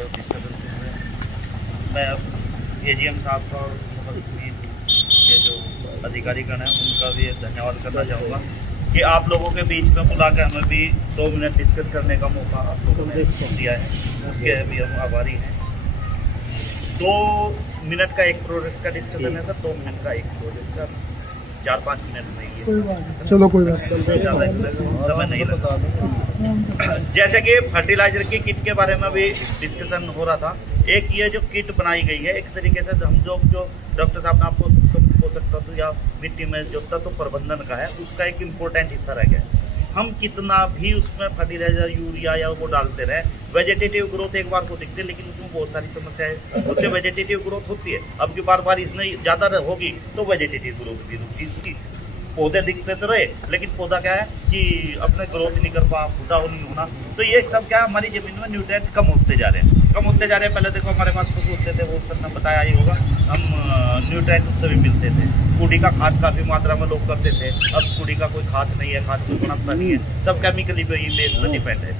आए और डिस्कशन सुन रहे हैं। मैं अब एजीएम साहब का और के जो अधिकारीगण हैं उनका भी धन्यवाद करना चाहूँगा कि आप लोगों के बीच में बुला के हमें भी 2 मिनट डिस्कस करने का मौका आप लोगों ने दिया है, उसके भी हम आभारी हैं। 2 मिनट का एक प्रोजेक्ट का डिस्कशन है सर, 2 मिनट का एक प्रोजेक्ट का 4-5 मिनट में ये चलो कोई बात ज़्यादा समय नहीं लगा। जैसे कि फर्टिलाइजर की किट के बारे में भी डिस्कशन हो रहा था। एक ये जो किट बनाई गई है, एक तरीके से हम जो डॉक्टर साहब ने आपको पोषक तत्व या मिट्टी में जो तत्व प्रबंधन का है उसका एक इम्पोर्टेंट हिस्सा रह गया। हम कितना भी उसमें फर्टिलाइजर यूरिया या वो डालते रहे, वेजिटेटिव ग्रोथ एक बार को दिखती है लेकिन उसमें बहुत सारी समस्याएं होती है। वेजिटेटिव ग्रोथ होती है, अब की बार बारिश नहीं ज़्यादा होगी तो वेजिटेटिव ग्रोथ भी रुकती, पौधे दिखते तो रहे लेकिन पौधा क्या है कि अपने ग्रोथ नहीं कर पा, फूटा नहीं होना। तो ये सब क्या है, हमारी जमीन में न्यूट्रिएंट कम होते जा रहे हैं, कम होते जा रहे हैं। पहले देखो हमारे पास पशु होते थे, वो सर ने बताया ही होगा, हम न्यूट्रिएंट उससे भी मिलते थे। कुड़ी का खाद काफ़ी मात्रा में लोग करते थे, अब कुड़ी का कोई खाद नहीं है, खाद कोई बनाता नहीं है, सब केमिकली बेस पर डिपेंड है।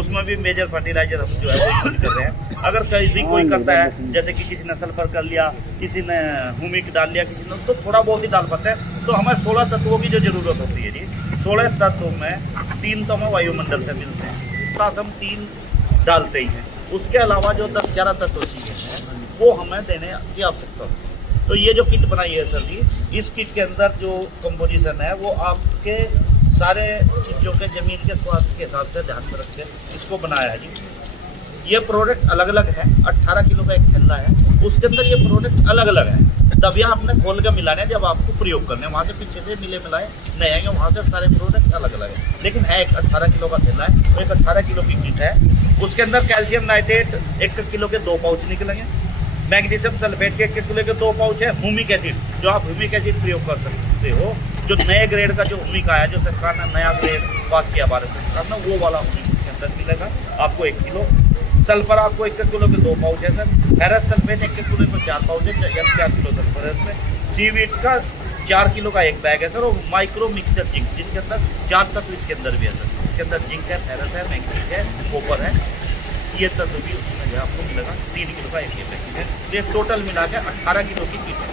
उसमें भी मेजर फर्टिलाइजर हम जो है वो यूज कर रहे हैं। अगर कहीं कोई करता है, जैसे कि किसी ने सल्फर कर लिया, किसी ने ह्यूमिक डाल लिया, किसी ने तो थोड़ा बहुत ही डाल पाते हैं। तो हमें 16 तत्वों की जो जरूरत होती है जी, 16 तत्वों में 3 तो हमें वायुमंडल से मिलते हैं, साथ हम 3 डालते ही हैं। उसके अलावा जो 10-11 तत्व चाहिए वो हमें देने की आवश्यकता होती है। तो ये जो किट बनाई है सर जी, इस किट के अंदर जो कंपोजिशन है वो आपके सारे चीज़ों के ज़मीन के स्वास्थ्य के हिसाब से ध्यान में रख के इसको बनाया है जी। ये प्रोडक्ट अलग अलग है, 18 किलो का एक थैला है, उसके अंदर ये प्रोडक्ट अलग अलग है। दबिया आपने खोल के मिलाने जब आपको प्रयोग करने, वहाँ से पीछे से मिले मिलाए नहीं आएंगे, वहाँ से सारे प्रोडक्ट अलग अलग है। लेकिन है एक 18 किलो का थैला है, तो एक 18 किलो की किट है। उसके अंदर कैल्शियम नाइट्रेट 1 किलो के 2 पाउच निकलेंगे, मैग्नीशियम सल्फेट के 1 किलो के 2 पाउच है, ह्यूमिक एसिड जो आप ह्यूमिक एसिड प्रयोग कर सकते हो, जो नए ग्रेड का जो ह्यूमिक आया, जो सरकार ने नया ग्रेड पास किया भारत सरकार ने, वो वाला ह्यूमिक उसके अंदर मिलेगा आपको 1 किलो। सल्फर आपको 1 किलो के 2 पाउच है सर। फेरस सल्फेट 1 किलो के 4 पाउच है, 4 किलो सल्फर है इसमें। सीवीड्स का 4 किलो का एक बैग है सर। और माइक्रो मिक्सचर जिंक, जिसके अंदर 4 तत्व इसके अंदर भी है सर। इसके अंदर जिंक है, फेरस है, मैग्नीज है, कॉपर है, ये तत्व भी उसमें आपको मिलेगा। 3 किलो का एक पैकेट है। तो ये टोटल मिला के 18 किलो की किट है।